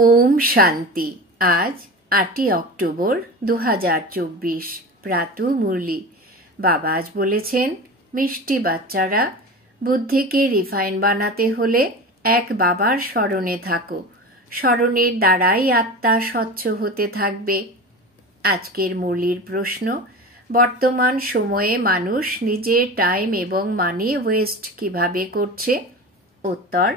ओम शांति। आज 8 অক্টোবর 2024 প্রাতঃ মুরলি। বাবা আজ বলেছেন, মিষ্টি বাচ্চারা, বুদ্ধিকে রিফাইন বানাতে হলে এক বাবার স্মরণে থাকো। স্মরণের দ্বারাই আত্মা স্বচ্ছ হতে থাকবে। আজকের মুরলির প্রশ্ন, বর্তমান সময়ে মানুষ নিজের টাইম এবং মানি ওয়েস্ট কিভাবে করছে? উত্তর,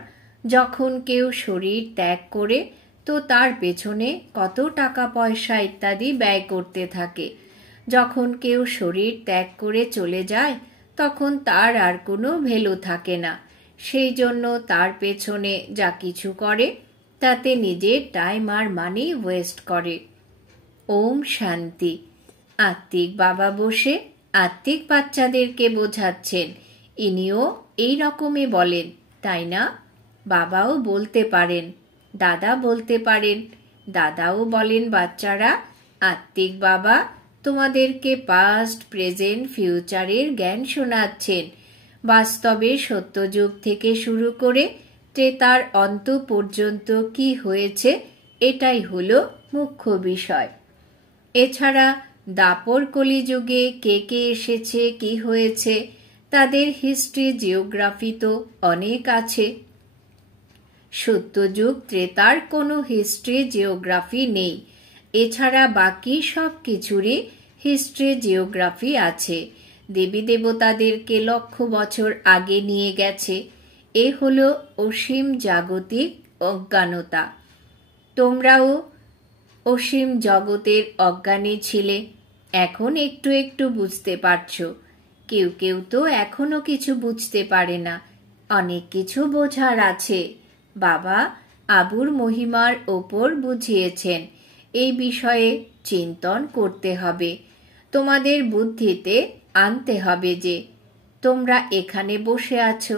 যখন কেউ শরীর ত্যাগ করে তো তার পেছনে কত টাকা পয়সা ইত্যাদি ব্যয় করতে থাকে। যখন কেউ শরীর ত্যাগ করে চলে যায় তখন তার আর কোনো ভ্যালু থাকে না। সেই জন্য তার পেছনে যা কিছু করে তাতে নিজের টাইম আর মানি ওয়েস্ট করে। ওম শান্তি। আত্মিক বাবা বসে আত্মিক বাচ্চাদেরকে বোঝাচ্ছেন। ইনিও এই রকমই বলেন, তাই না? বাবাও বলতে পারেন, দাদা বলতে পারেন। দাদাও বলেন, বাচ্চারা, আত্মিক বাবা তোমাদেরকে পাস্ট, প্রেজেন্ট, ফিউচারের জ্ঞান শোনাচ্ছেন। বাস্তবে সত্যযুগ থেকে শুরু করে ত্রেতার অন্ত পর্যন্ত কি হয়েছে এটাই হলো মুখ্য বিষয়। এছাড়া দাপর কলিযুগে কে কে এসেছে, কি হয়েছে, তাদের হিস্ট্রি, জিওগ্রাফি তো অনেক আছে। সত্যযুগ ত্রেতার কোনো হিস্ট্রি, জিওগ্রাফি নেই। এছাড়া বাকি সব কিছুরই হিস্ট্রি, জিওগ্রাফি আছে। দেবী দেবতাদেরকে লক্ষ বছর আগে নিয়ে গেছে। এ হলো অসীম জাগতিক অজ্ঞানতা। তোমরাও অসীম জগতের অজ্ঞানী ছিলে, এখন একটু একটু বুঝতে পারছো। কেউ কেউ তো এখনো কিছু বুঝতে পারে না, অনেক কিছু বোঝার আছে। বাবা আবুর মহিমার ওপর বুঝিয়েছেন। এই বিষয়ে চিন্তন করতে হবে। তোমাদের বুদ্ধিতে আনতে হবে যে তোমরা এখানে বসে আছো।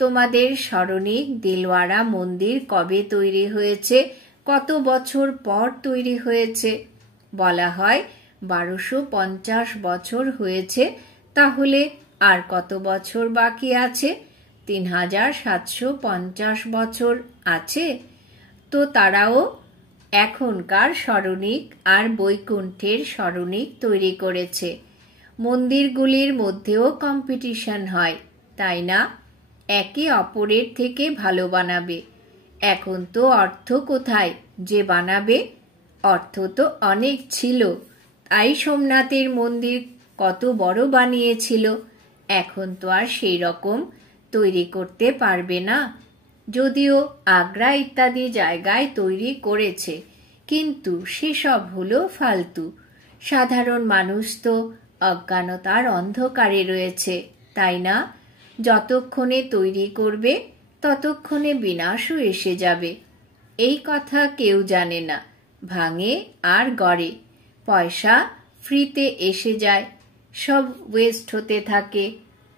তোমাদের স্মরণিক দিলওয়ারা মন্দির কবে তৈরি হয়েছে, কত বছর পর তৈরি হয়েছে? বলা হয় 1250 বছর হয়েছে। তাহলে আর কত বছর বাকি আছে? 3750 বছর আছে। তো তারাও এখনকার স্মরণিক আর বৈকুণ্ঠের স্মরণিক তৈরি করেছে। মন্দিরগুলির মধ্যেও কম্পিটিশন হয়, তাই না? একে অপরের থেকে ভালো বানাবে। এখন তো অর্থ কোথায় যে বানাবে? অর্থ তো অনেক ছিল, তাই সোমনাথের মন্দির কত বড় বানিয়েছিল। এখন তো আর সেই রকম তৈরি করতে পারবে না। যদিও আগ্রা ইত্যাদি জায়গায় তৈরি করেছে, কিন্তু সেসব হলো ফালতু। সাধারণ মানুষ তো অজ্ঞানতার অন্ধকারে রয়েছে, তাই না? যতক্ষণে তৈরি করবে ততক্ষণে বিনাশও এসে যাবে। এই কথা কেউ জানে না। ভাঙে আর গড়ে। পয়সা ফ্রিতে এসে যায়, সব ওয়েস্ট হতে থাকে।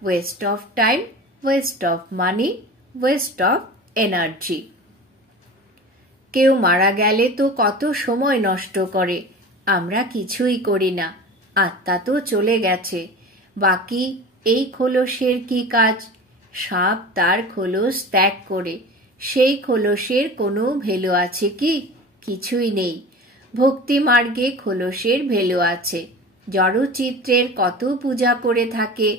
West of time, West of money, West of energy. কেউ মারা গেলে তো কত সময় নষ্ট করে, আমরা কিছুই করি না। আত্মা তো চলে গেছে, বাকি এই খোলসের কি কাজ? সাপ তার খোলস ত্যাগ করে, সেই খোলসের কোনো ভ্যালু আছে কি? কিছুই নেই। ভক্তি মার্গে খোলসের ভ্যালু আছে। জড়চিত্রের কত পূজা করে থাকে,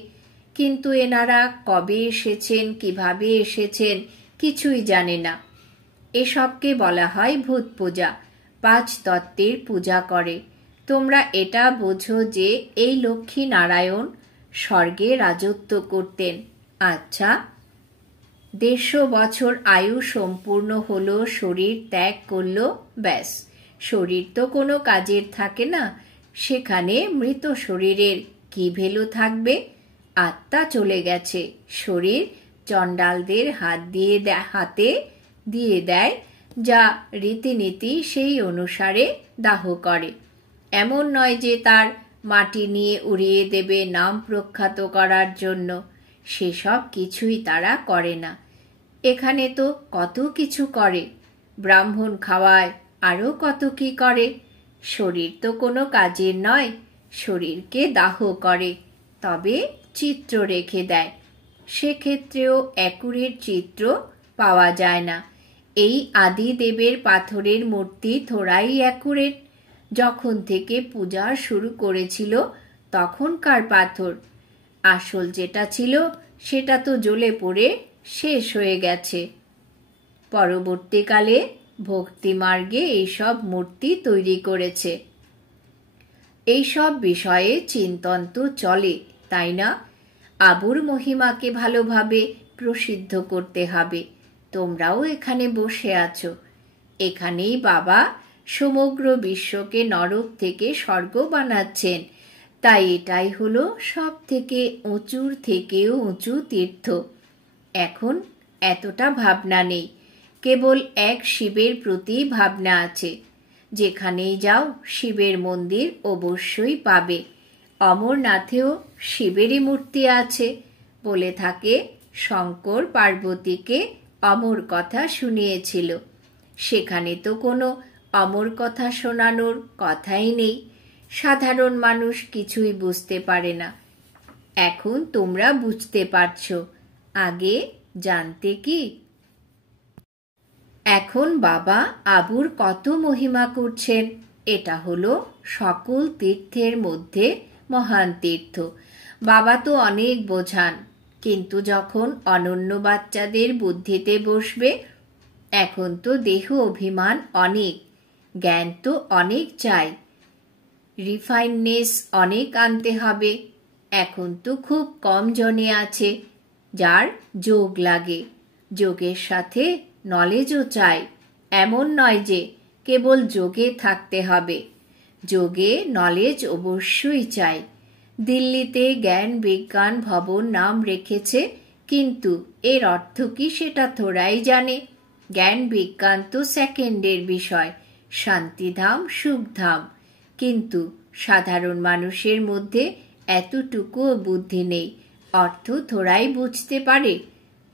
কিন্তু এনারা কবে এসেছেন, কিভাবে এসেছেন কিছুই জানে না। এসবকে বলা হয় ভূত পূজা। 5 তত্ত্বের পূজা করে। তোমরা এটা বোঝো যে এই লক্ষ্মী নারায়ণ স্বর্গে রাজত্ব করতেন। আচ্ছা, 150 বছর আয়ু সম্পূর্ণ হলো, শরীর ত্যাগ করলো, ব্যাস। শরীর তো কোনো কাজের থাকে না, সেখানে মৃত শরীরের কি ভ্যালু থাকবে? আত্মা চলে গেছে, শরীর চণ্ডালদের হাতে দিয়ে দেয়, যা রীতিনীতি সেই অনুসারে দাহ করে। এমন নয় যে তার মাটি নিয়ে উড়িয়ে দেবে নাম প্রখ্যাত করার জন্য। সেসব কিছুই তারা করে না। এখানে তো কত কিছু করে, ব্রাহ্মণ খাওয়ায়, আরও কত কি করে। শরীর তো কোনো কাজের নয়, শরীরকে দাহ করে, তবে চিত্র রেখে দেয়। সেক্ষেত্রেও অ্যাকুরেট চিত্র পাওয়া যায় না। এই আদি দেবের পাথরের মূর্তি থোড়াই অ্যাকুরেট। যখন থেকে পূজা শুরু করেছিল তখনকার পাথর। আসল যেটা ছিল সেটা তো জ্বলে পড়ে শেষ হয়ে গেছে। পরবর্তীকালে ভক্তিমার্গে এইসব মূর্তি তৈরি করেছে। এইসব বিষয়ে চিন্তন তো চলে, তাই না? আবুর মহিমাকে ভালোভাবে প্রসিদ্ধ করতে হবে। তোমরাও এখানে বসে আছো। এখানেই বাবা সমগ্র বিশ্বকে নরক থেকে স্বর্গ বানাচ্ছেন। তাই এটাই হলো সব থেকে উঁচুর থেকেও উঁচু তীর্থ। এখন এতটা ভাবনা নেই, কেবল এক শিবের প্রতি ভাবনা আছে। যেখানেই যাও শিবের মন্দির অবশ্যই পাবে। অমরনাথেও শিবেরই মূর্তি আছে। বলে থাকে শঙ্কর পার্বতীকে অমর কথা শুনিয়েছিল। সেখানে তো কোনো অমর কথা শোনানোর কথাই নেই। সাধারণ মানুষ কিছুই বুঝতে পারে না। এখন তোমরা বুঝতে পারছো, আগে জানতে কি? এখন বাবা আবুর কত মহিমা করছেন। এটা হলো সকল তীর্থের মধ্যে মহান তীর্থ। বাবা তো অনেক বোঝান, কিন্তু যখন অনন্য বাচ্চাদের বুদ্ধিতে বসবে, এখন তো দেহ অভিমান অনেক, জ্ঞান তো অনেক চাই, রিফাইননেস অনেক আনতে হবে। এখন তো খুব কম জনে আছে যার যোগ লাগে। যোগের সাথে নলেজও চাই। এমন নয় যে কেবল যোগে থাকতে হবে, যোগে নলেজ অবশ্যই চাই। দিল্লিতে জ্ঞান বিজ্ঞান ভবন নাম রেখেছে, কিন্তু এর অর্থ কি সেটা থোড়াই জানে। জ্ঞান বিজ্ঞান তো সেকেন্ডের বিষয়, শান্তিধাম সুখধাম। কিন্তু সাধারণ মানুষের মধ্যে এতটুকুও বুদ্ধি নেই, অর্থ থোড়াই বুঝতে পারে।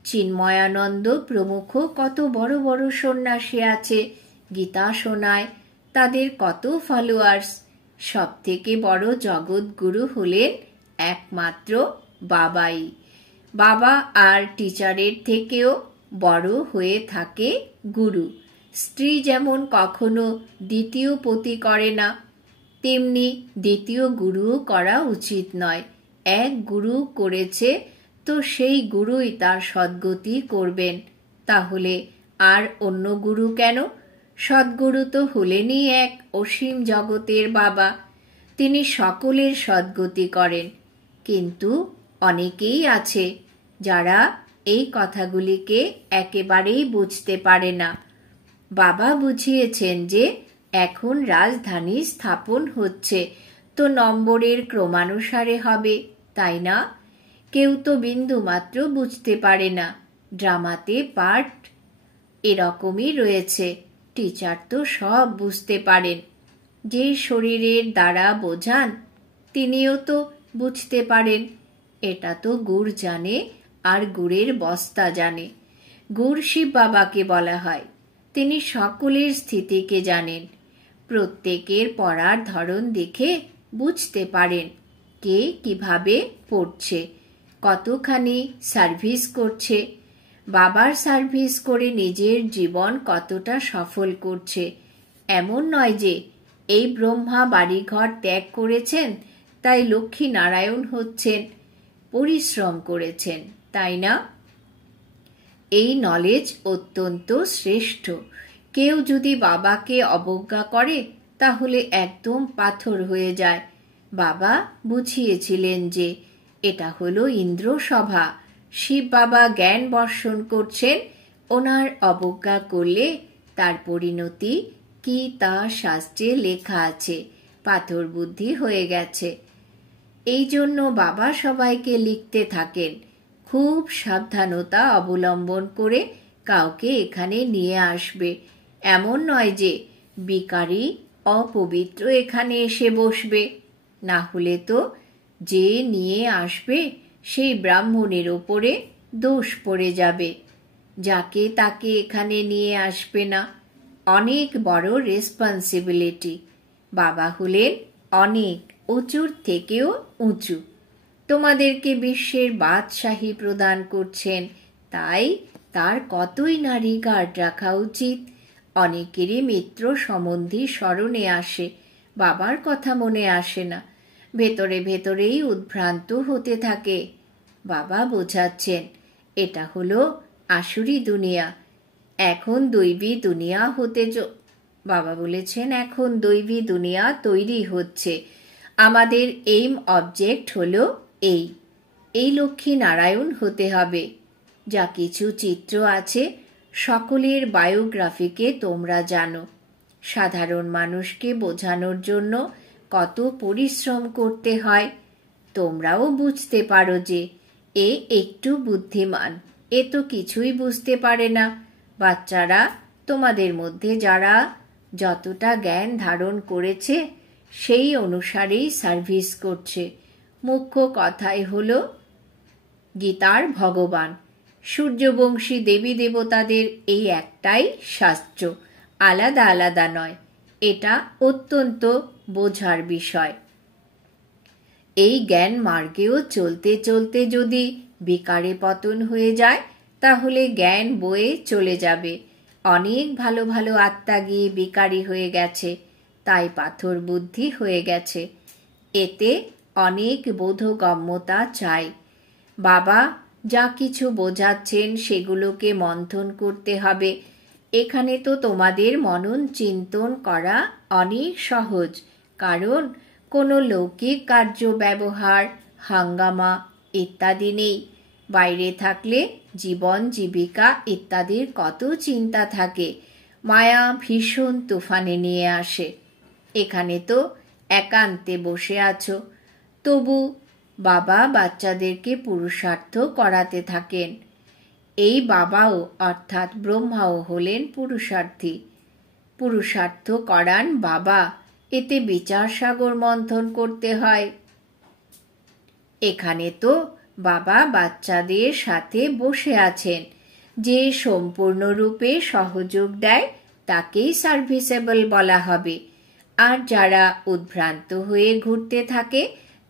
চিন্ময়ানন্দ প্রমুখ কত বড় বড় সন্ন্যাসী আছে, গীতা শোনায়, তাদের কত ফলোয়ার্স। সব থেকে বড় জগৎগুরু হলেন একমাত্র বাবাই। বাবা আর টিচারের থেকেও বড় হয়ে থাকে গুরু। স্ত্রী যেমন কখনো দ্বিতীয় পতি করে না, তেমনি দ্বিতীয় গুরুও করা উচিত নয়। এক গুরু করেছে তো সেই গুরুই তার সদ্গতি করবেন। তাহলে আর অন্য গুরু কেন? সদ্গুরু তো হলেনই এক অসীম জগতের বাবা। তিনি সকলের সদ্গতি করেন। কিন্তু অনেকেই আছে যারা এই কথাগুলিকে একেবারেই বুঝতে পারে না। বাবা বুঝিয়েছেন যে এখন রাজধানী স্থাপন হচ্ছে, তো নম্বরের ক্রমানুসারে হবে, তাই না? কেউ তো বিন্দু মাত্র বুঝতে পারে না। ড্রামাতে পার্ট এরকমই রয়েছে। টিচার তো সব বুঝতে পারেন। যে শরীরের দ্বারা বোঝান তিনিও তো বুঝতে পারেন। এটা তো গুড় জানে, আর গুড়ের বস্তা জানে। গুড় শিব বাবাকে বলা হয়। তিনি সকলের স্থিতিকে জানেন। প্রত্যেকের পড়ার ধরন দেখে বুঝতে পারেন কে কিভাবে পড়ছে, কতখানি সার্ভিস করছে, বাবার সার্ভিস করে নিজের জীবন কতটা সফল করছে। এমন নয় যে এই ব্রহ্মা বাড়িঘর ত্যাগ করেছেন তাই লক্ষ্মী নারায়ণ হচ্ছেন। পরিশ্রম করেছেন, তাই না? এই নলেজ অত্যন্ত শ্রেষ্ঠ। কেউ যদি বাবাকে অবজ্ঞা করে তাহলে একদম পাথর হয়ে যায়। বাবা বুঝিয়েছিলেন যে এটা হলো ইন্দ্রসভা, শিব বাবা জ্ঞান বর্ষণ করছেন। ওনার অবজ্ঞা করলে তার পরিণতি কি তা শাস্ত্রে লেখা আছে, পাথর বুদ্ধি হয়ে গেছে। এই জন্য বাবা সবাইকে লিখতে থাকেন, খুব সাবধানতা অবলম্বন করে কাউকে এখানে নিয়ে আসবে। এমন নয় যে বিকারী অপবিত্র এখানে এসে বসবে। না হলে তো যে নিয়ে আসবে সেই ব্রাহ্মণের ওপরে দোষ পড়ে যাবে। যাকে তাকে এখানে নিয়ে আসবে না। অনেক বড় রেসপন্সিবিলিটি। বাবা হলেন অনেক উঁচুর থেকেও উঁচু। তোমাদেরকে বিশ্বের বাদশাহী প্রদান করছেন, তাই তার কতই নারী গার্ড রাখা উচিত। অনেকেরই মিত্র সম্বন্ধী স্মরণে আসে, বাবার কথা মনে আসে না, ভেতরে ভেতরেই উদ্ভ্রান্ত হতে থাকে। বাবা বোঝাচ্ছেন, এটা হলো আসুরি দুনিয়া, এখন দৈবী দুনিয়া বাবা বলেছেন এখন দৈবী দুনিয়া তৈরি হচ্ছে। আমাদের এইম অবজেক্ট হলো এই লক্ষ্মী নারায়ণ হতে হবে। যা কিছু চিত্র আছে সকলের বায়োগ্রাফিকে তোমরা জানো। সাধারণ মানুষকে বোঝানোর জন্য কত পরিশ্রম করতে হয়। তোমরাও বুঝতে পারো যে এ একটু বুদ্ধিমান, এ তো কিছুই বুঝতে পারে না। বাচ্চারা তোমাদের মধ্যে যারা যতটা জ্ঞান ধারণ করেছে সেই অনুসারেই সার্ভিস করছে। মুখ্য কথাই হলো গীতার ভগবান, সূর্যবংশী দেবী দেবতাদের এই একটাই শাস্ত্র, আলাদা আলাদা নয়। এটা অত্যন্ত বোঝার বিষয়। এই জ্ঞান মার্গেও চলতে চলতে যদি বিকারে পতন হয়ে যায় তাহলে জ্ঞান বয়ে চলে যাবে। অনেক ভালো ভালো আত্মা গিয়ে বিকারী হয়ে গেছে, তাই পাথর বুদ্ধি হয়ে গেছে। এতে অনেক বোধগম্যতা চাই। বাবা যা কিছু বোঝাচ্ছেন সেগুলোকে মন্থন করতে হবে। এখানে তো তোমাদের মনন চিন্তন করা অনেক সহজ, কারণ কোনো লৌকিক কার্য ব্যবহার, হাঙ্গামা ইত্যাদি নেই। বাইরে থাকলে জীবন জীবিকা ইত্যাদির কত চিন্তা থাকে, মায়া ভীষণ তুফানে নিয়ে আসে। এখানে তো একান্তে বসে আছো, তবু বাবা বাচ্চাদেরকে পুরুষার্থ করাতে থাকেন। এই বাবাও অর্থাৎ ব্রহ্মাও হলেন পুরুষার্থী। পুরুষার্থ করান বাবা, এতে বিচার সাগর মন্থন করতে হয়। এখানে তো বাবা বাচ্চাদের সাথে বসে আছেন। যে সম্পূর্ণরূপে সহযোগ দেয় তাকেই সার্ভিসেবল বলা হবে। আর যারা উদ্ভ্রান্ত হয়ে ঘুরতে থাকে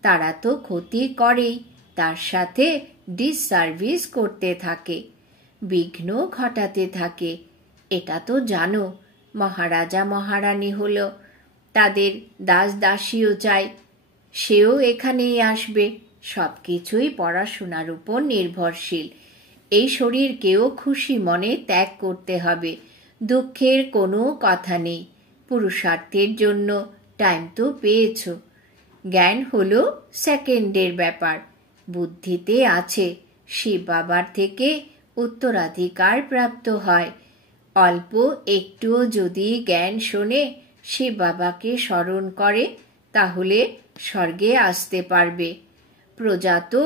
তারা তো ক্ষতি করেই, তার সাথে ডিসসার্ভিস করতে থাকে, বিঘ্ন ঘটাতে থাকে। এটা তো জানো, মহারাজা মহারানী হলো, তাদের দাস দাসীও চাই, সেও এখানেই আসবে। সব কিছুই পড়াশোনার উপর নির্ভরশীল। এই শরীরকেও খুশি মনে ত্যাগ করতে হবে। দুঃখের কোনো কথা নেই। পুরুষার্থের জন্য টাইম তো পেয়েছ। জ্ঞান হলো সেকেন্ডের ব্যাপার। বুদ্ধিতে আছে, শিব বাবার থেকে উত্তরাধিকার প্রাপ্ত হয়। অল্প একটুও যদি জ্ঞান শোনে, শিব বাবাকে স্মরণ করে, তাহলে স্বর্গে আসতে পারবে। প্রজা তো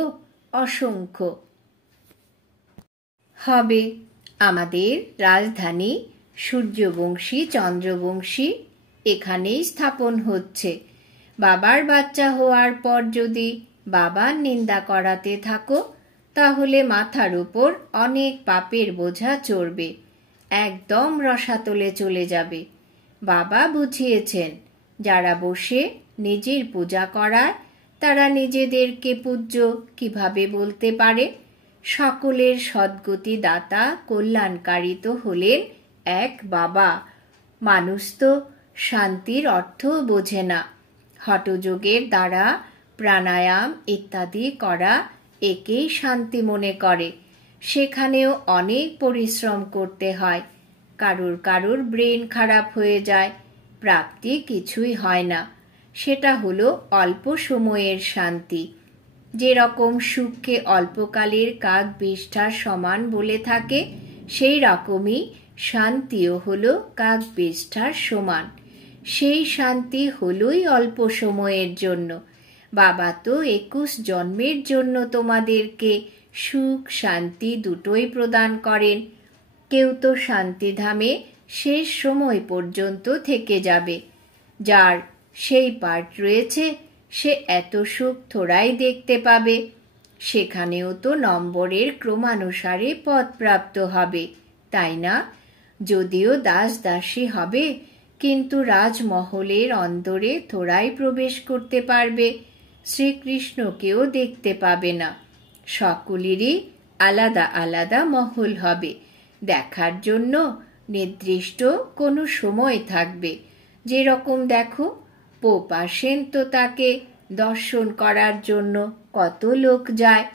অসংখ্য হবে। আমাদের রাজধানী সূর্যবংশী চন্দ্রবংশী এখানেই স্থাপন হচ্ছে। বাবার বাচ্চা হওয়ার পর যদি বাবার নিন্দা করাতে থাকো তাহলে মাথার উপর অনেক পাপের বোঝা চড়বে, একদম রসাতলে চলে যাবে। বাবা বুঝিয়েছেন, যারা বসে নিজের পূজা করার তারা নিজেদেরকে পূজ্য কিভাবে বলতে পারে। সকলের সদ্গতি দাতা কল্যাণকারী তো হলেন এক বাবা। মানুষ তো শান্তির অর্থ বোঝে না। হঠযোগের দ্বারা প্রাণায়াম ইত্যাদি করা একেই শান্তি মনে করে। সেখানেও অনেক পরিশ্রম করতে হয়। কারুর ব্রেন খারাপ হয়ে যায়, প্রাপ্তি কিছুই হয় না। সেটা হলো অল্প সময়ের শান্তি। যেরকম সুখকে অল্পকালের কাক বিষ্ঠার সমান বলে থাকে, সেই রকমই শান্তিও হলো কাক বিষ্ঠার সমান। সেই শান্তি হলোই অল্প সময়ের জন্য। বাবা তো 21 জন্মের জন্য তোমাদেরকে সুখ শান্তি দুটোই প্রদান করেন। কেউ তো শান্তিধামে শেষ সময় পর্যন্ত থেকে যাবে। যার সেই পার্ট রয়েছে সে এত সুখ থোড়াই দেখতে পাবে। সেখানেও তো নম্বরের ক্রমানুসারে পদ প্রাপ্ত হবে, তাই না? যদিও দাস দাসী হবে, কিন্তু রাজমহলের অন্দরে থোড়াই প্রবেশ করতে পারবে। শ্রীকৃষ্ণকেও দেখতে পাবে না। সকলেরই আলাদা আলাদা মহল হবে। দেখার জন্য নির্দিষ্ট কোনো সময় থাকবে। যেরকম দেখো, পোপ আসেন তো তাকে দর্শন করার জন্য কত লোক যায়।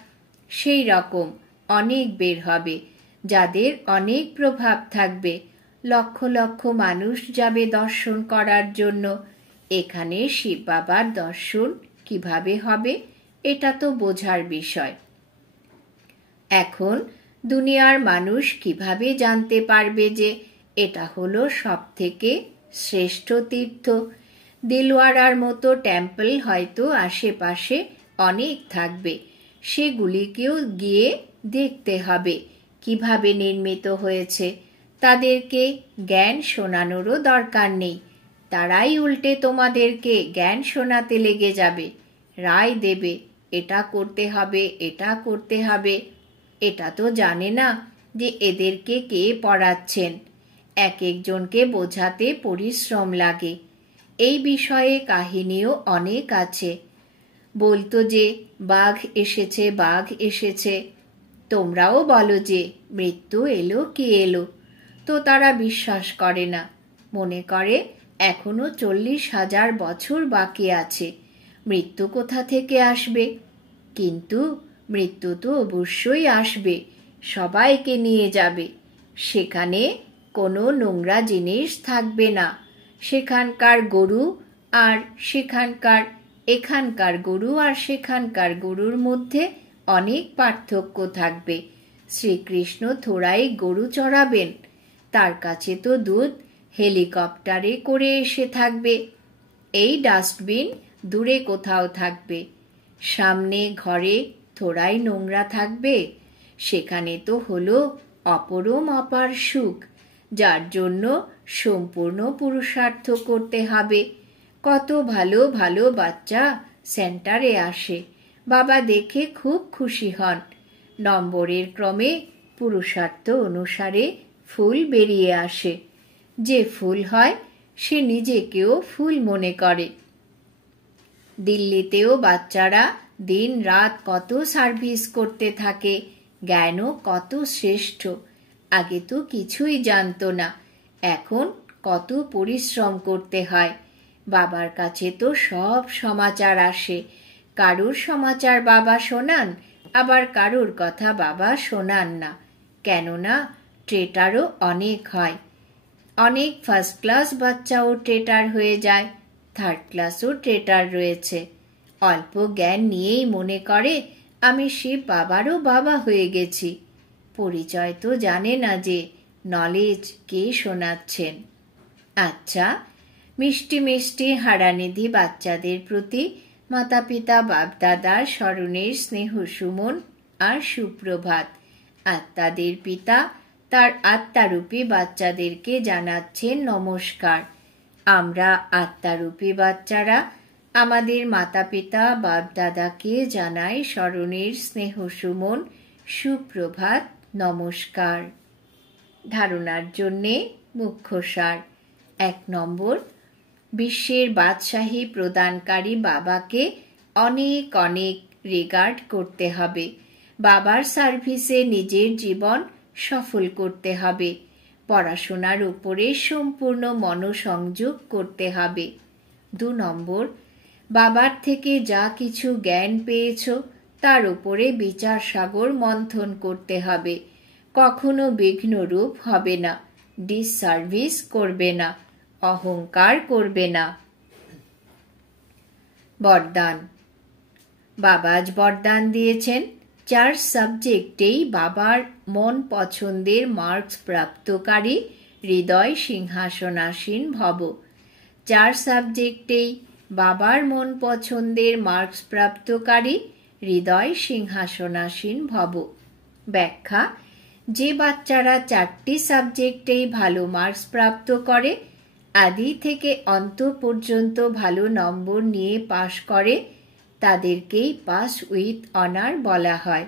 সেই রকম অনেক বের হবে, যাদের অনেক প্রভাব থাকবে। লক্ষ লক্ষ মানুষ যাবে দর্শন করার জন্য। এখানে শিব বাবার দর্শন কিভাবে হবে, এটা তো বোঝার বিষয়। এখন দুনিয়ার মানুষ কিভাবে জানতে পারবে যে এটা হলো সবথেকে শ্রেষ্ঠ তীর্থ? দিলওয়ারার মতো টেম্পল হয়তো আশেপাশে অনেক থাকবে, সেগুলিকেও গিয়ে দেখতে হবে কিভাবে নির্মিত হয়েছে। তাদেরকে জ্ঞান শোনানোরও দরকার নেই, তারাই উল্টে তোমাদেরকে জ্ঞান শোনাতে লেগে যাবে, রায় দেবে, এটা করতে হবে, এটা করতে হবে। এটা তো জানে না যে এদেরকে কে পড়াচ্ছেন। এক একজনকে বোঝাতে পরিশ্রম লাগে। এই বিষয়ে কাহিনীও অনেক আছে। বলতো যে বাঘ এসেছে, বাঘ এসেছে। তোমরাও বলো যে মৃত্যু এলো কি এলো, তো তারা বিশ্বাস করে না। মনে করে এখনো 40,000 বছর বাকি আছে, মৃত্যু কোথা থেকে আসবে? কিন্তু মৃত্যু তো অবশ্যই আসবে, সবাইকে নিয়ে যাবে। সেখানে কোনো নোংরা জিনিস থাকবে না। সেখানকার গরু আর এখানকার গরু আর সেখানকার গরুর মধ্যে অনেক পার্থক্য থাকবে। শ্রীকৃষ্ণ থোড়াই গরু চড়াবেন, তার কাছে তো দুধ হেলিকপ্টারে করে এসে থাকবে। এই ডাস্টবিন দূরে কোথাও থাকবে, সামনে ঘরে থোড়াই নোংরা থাকবে। সেখানে তো হলো অপরম অপার সুখ, যার জন্য সম্পূর্ণ পুরুষার্থ করতে হবে। কত ভালো ভালো বাচ্চা সেন্টারে আসে, বাবা দেখে খুব খুশি হন। নম্বরের ক্রমে পুরুষার্থ অনুসারে ফুল বেরিয়ে আসে। যে ফুল হয় সে নিজেকেও ফুল মনে করে। দিল্লিতেও বাচ্চারা দিন রাত কত সার্ভিস করতে থাকে, জ্ঞানও কত শ্রেষ্ঠ। আগে তো কিছুই জানতো না, এখন কত পরিশ্রম করতে হয়। বাবার কাছে তো সব সমাচার আসে। কারুর সমাচার বাবা শোনান, আবার কারুর কথা বাবা শোনান না। কেননা ট্রেটারও অনেক হয়। অনেক ফার্স্ট ক্লাস বাচ্চাও ট্রেটার হয়ে যায়, থার্ড ক্লাসও ট্রেটার রয়েছে। অল্প জ্ঞান নিয়েই মনে করে আমি শিব বাবারও বাবা হয়ে গেছি। পরিচয় তো জানে না যে নলেজ কে শোনাচ্ছেন। আচ্ছা, মিষ্টি মিষ্টি হারানিধি বাচ্চাদের প্রতি মাতা পিতা বাপদাদার স্মরণের স্নেহ সুমন আর সুপ্রভাত। আত্মাদের পিতা তার আত্মারূপী বাচ্চাদেরকে জানাচ্ছেন নমস্কার। আমরা আত্মারূপী বাচ্চারা আমাদের মাতা পিতা বাপদাদাকে জানাই স্মরণের স্নেহ সুমন, সুপ্রভাত, নমস্কার। ধারণার জন্যে মুখ্য সার। 1 নম্বর, বিশ্বের বাদশাহী প্রদানকারী বাবাকে অনেক অনেক রিগার্ড করতে হবে। বাবার সার্ভিসে নিজের জীবন সফল করতে হবে। পড়াশোনার উপরে সম্পূর্ণ মনোসংযোগ করতে হবে। 2 নম্বর, বাবার থেকে যা কিছু জ্ঞান পেয়েছ তার উপরে বিচার সাগর মন্থন করতে হবে। কখনো বিঘ্নরূপ হবে না, ডিসসার্ভিস করবে না, অহংকার করবে না। বরদান। বাবাজ বরদান দিয়েছেন 4 সাবজেক্টেই বাবার মন পছন্দের মার্কস প্রাপ্তকারী হৃদয় সিংহাসনাসীন ভব। 4 সাবজেক্টেই বাবার মন পছন্দের মার্কস প্রাপ্তকারী হৃদয় সিংহাসনাসীন ভব। ব্যাখ্যা: যে বাচ্চারা 4টি সাবজেক্টেই ভালো মার্কস প্রাপ্ত করে, আদি থেকে অন্ত পর্যন্ত ভালো নম্বর নিয়ে পাশ করে, তাদেরকেই পাস উইথ অনার বলা হয়।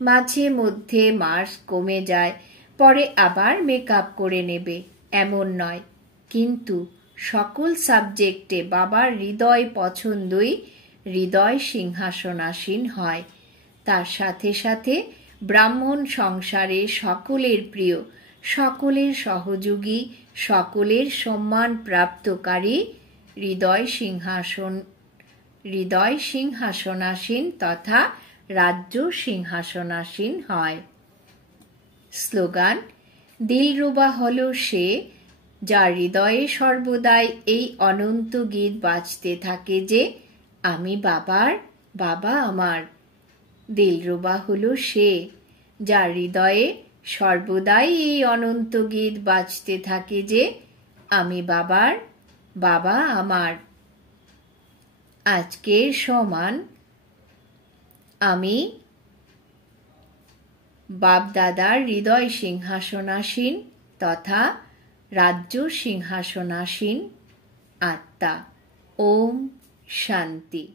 মাঝে মধ্যে মার্কস কমে যায়, পরে আবার মেকআপ করে নেবে, এমন নয়। কিন্তু সকল সাবজেক্টে বাবার হৃদয় পছন্দই হৃদয় সিংহাসনাসীন হয়। তার সাথে সাথে ব্রাহ্মণ সংসারে সকলের প্রিয় সকলের সহযোগী, সকলের সম্মান প্রাপ্তকারী হৃদয় সিংহাসনাসীন তথা রাজ্য সিংহাসনাসীন হয়। স্লোগান: দিলরুবা হলো সে যার হৃদয়ে সর্বদাই এই অনন্ত গীত বাজতে থাকে যে আমি বাবার, বাবা আমার। দিলরুবা হলো সে যার হৃদয়ে সর্বদাই এই অনন্ত গীত বাজতে থাকে যে আমি বাবার, বাবা আমার। আজকের সমান আমি বাপ-দাদার হৃদয় সিংহাসনাসীন তথা রাজ্য সিংহাসনাসীন আত্মা। ওম শান্তি।